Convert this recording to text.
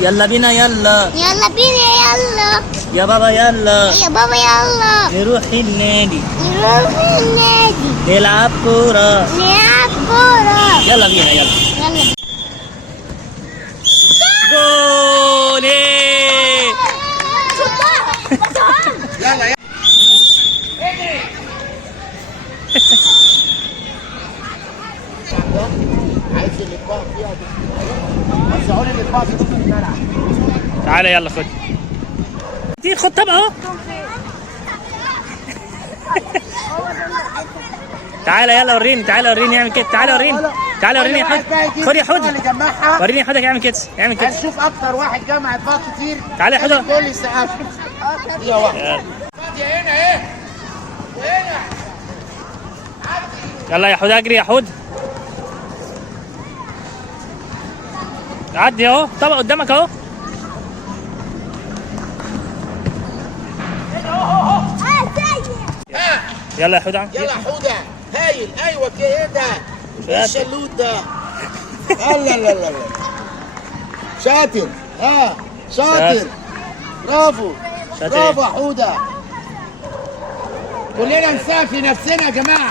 يلا بينا يلا. يلا بينا يلا. يا بابا يلا. يا بابا يلا. نروح النادي. نروح النادي. نلعب كورة. نلعب كورة. يلا بينا يلا. يلا. جول. يلا يلا. عايز الاطباق فيها دي. بس اقول الاطباق في نص الملعب. تعالى يلا خد. كتير خد طبق اهو. تعالى يلا وريني. تعالى وريني يعمل كده. تعالى وريني. تعالى وريني يا حود. خد يا حود. وريني يا حودك يعمل كده. يعمل كده. هنشوف اكتر واحد جمع اطباق كتير. تعالى يا حود. قول لي سقف. يا واحد. فاضيه هنا ايه؟ وهنا. يلا يا حود اجري يا حود. عدي اهو. طبق قدامك اهو. يلا يا حودة. يلا حودة. هايل. ايوه كده. ايه الشلوت ده؟ لا لا لا لا. شاطر. شاطر. برافو. برافو يا حودة. كلنا نسافي نفسنا يا جماعة.